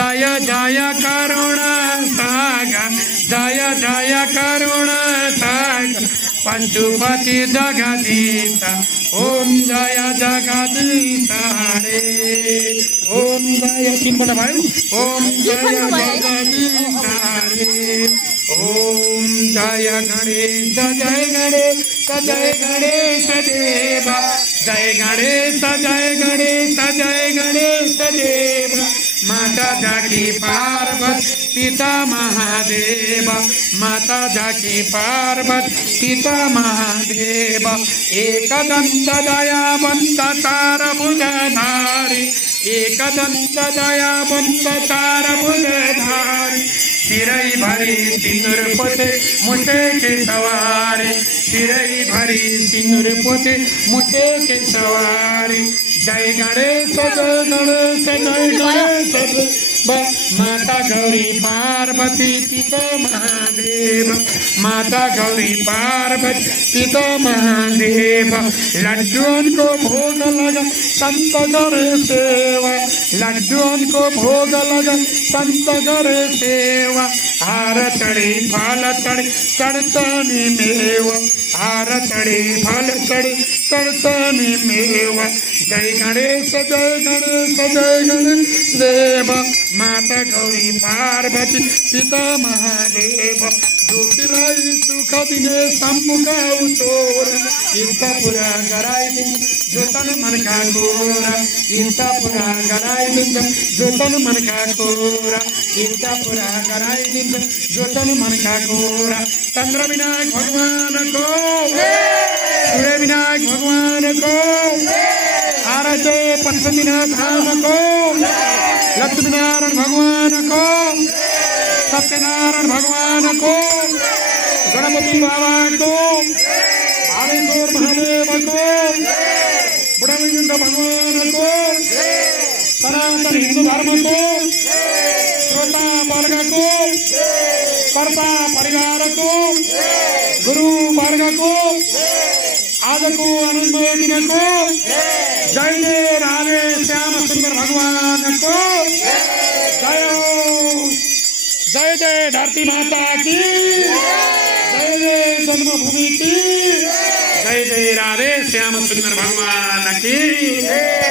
जय जय करुण सागर जय जय करुण सागर पंचुपति जगदीश ओम जय जगदीश रे ओम जय किन भाई ओम जय जगदीश रे ओम जय गणेश जय गणेश जय गणेश देवा जय गणेश जय गणेश जय गणेश देवा माता जाकी पार्वती पिता महादेव माता जाकी पार्वती पिता महादेव एकदंत दयावंत तारभुजधारी एकदंत दयावंत तारभुजधारी सिरई भरी सिंदूर पोते मुझे के सवारी सिरई भरी सिंदूर पोते मुझे के सवारी जय गणेश जय गणेश जय गणेश माता गौरी पार्वती पिता महादेव माता गौरी पार्वती पिता महादेव लड्डुओं को भोग लगा संत करे सेवा लड्डुओं को भोग लगा संत करे सेवा हार चढ़ी फल चढ़ी चढ़तनी मेवा हार चढ़ी फल चढ़ी चढ़तनी मेवा जय गणेश जय गणेश जय गणेश देव माता गौरी पार्वती पिता महादेव दुखिलाई सुख दिने सम्मुख उतोर इंद्रपुरा गराई दिन जोतन मन का गोरा इंद्रपुरा गराई दिन जोतन मन का गोरा इंद्रपुरा गराई दिन जोतन मन का गोरा चंद्र विनायक भगवान को सूर्य विनायक भगवान को आरते पंचमीनाथ धाम को लक्ष्मी नारायण भगवान को सत्यनारायण भगवान को गणपति बाबा को बालेश्वर महादेव को बुढ़ाविंद भगवान को सनातन हिंदू धर्म को श्रोता वर्ग को कर्ता परिवार को गुरु वर्ग को आज को अनुमय दिन को जय जय राधे श्याम सुंदर भगवान को जय जय जय धरती माता की जय जय जन्मभूमि की जय जय राधे श्याम सुंदर भगवान की